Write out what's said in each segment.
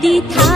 的他。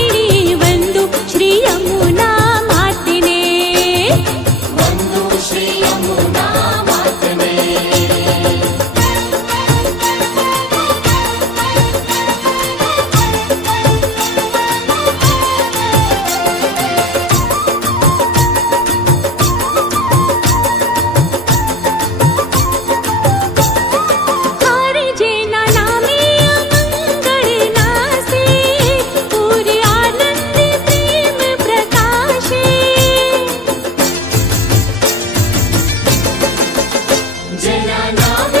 I Nana.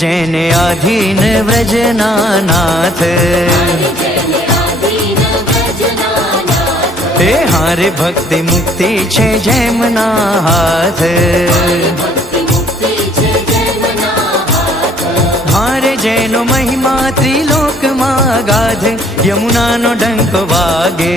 Jain अधीन व्रजनानाथ हे व्रजनाना हरे भक्ति मुक्ति छे जैमना हाथ जैनो महिमा त्रिलोक मा गाध यमुना नो डंक वागे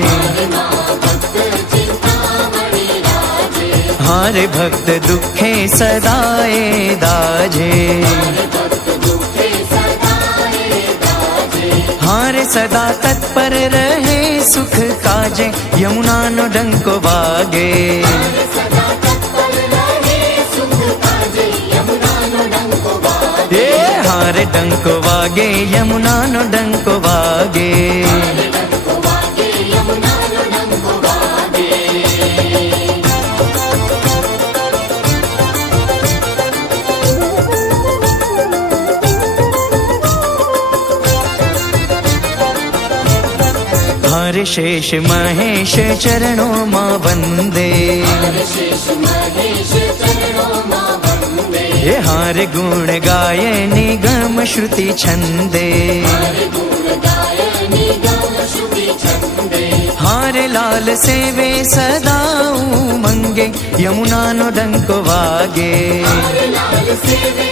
हमारे भक्त दुखे सदाए दाजे हमारे सदा तत्पर रहे सुख काजे यमुना नो डंको बागे हमारे डंको बागे यमुना नो डंको बागे हमारे डंको बागे यमुना शेष महेश चरणो मा वन्दे हार गुण गाय निगम श्रुति छन्दे हार लाल सेवे सदा मङ्गे यमुनानुदक वागे लाल सेवे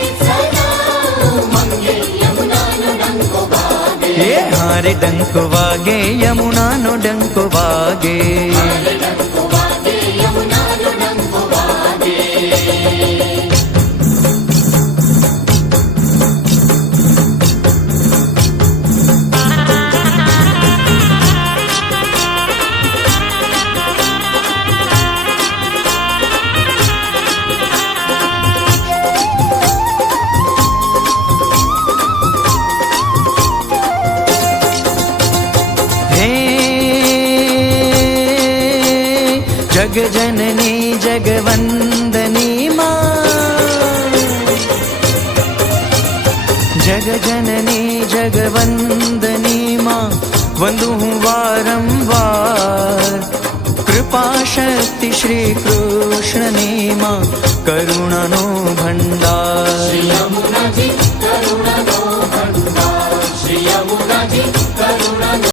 दन्को वागे यमुनानुकवागे जगजननी जगवन्दनी मा जगजननी जगवन्दनी मा वन्दुः वारं वा कृपाशक्ति श्रीकृष्णनी मा करुणनो भण्डा श्रियमुनजी करुणनो भण्डा श्रियमुनजी